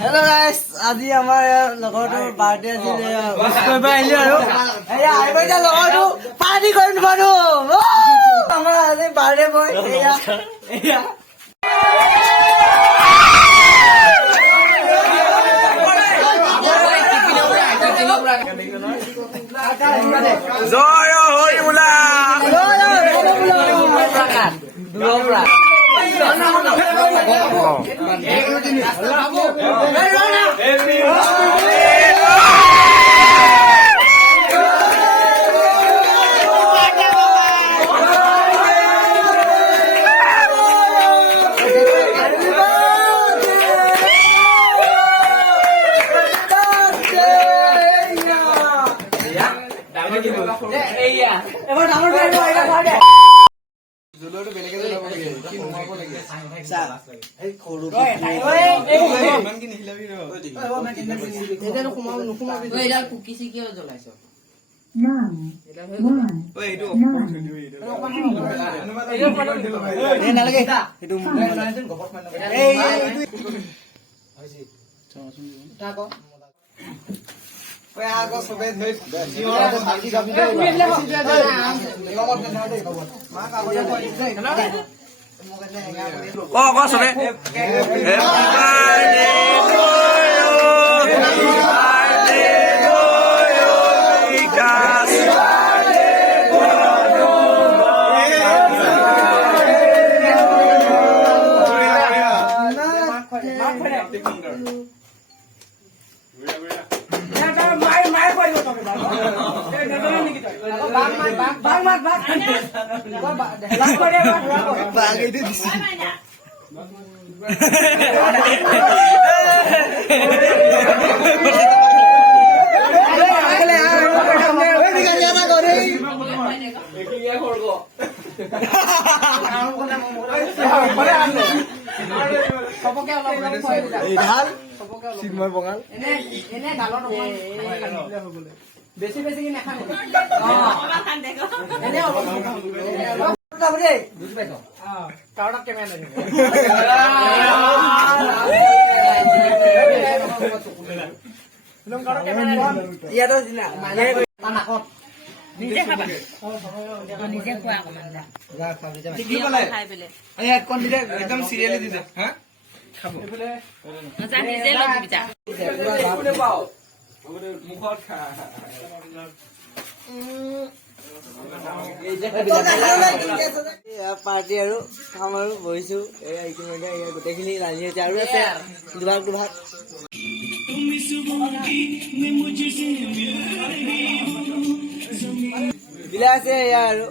Hello' গাইছ, আজি আমাৰ লগৰটোৰ বাৰ্থডে আছিল। কৰিব আহিলো আৰু এয়া আহিব এতিয়া লগৰটো পাৰ্টি কৰিম বাৰু। আমাৰ আজি বাৰ্থডে বয় এয়া জয় হৰি বোলা বেছি বেছি নাখানে বুজি পাইছ কাৰোবাক কেমেৰা নিজে খাবা নিজে খোৱা একদম চিৰিয়েলি দিছে খাব নিজে মুখত খা পাৰ্টি আৰু খাম আৰু বহিছো ইতিমধ্যে গোটেইখিনি ৰান্ধি হৈছে আৰু আছে দুভাগ বিলাই আছে এয়া আৰু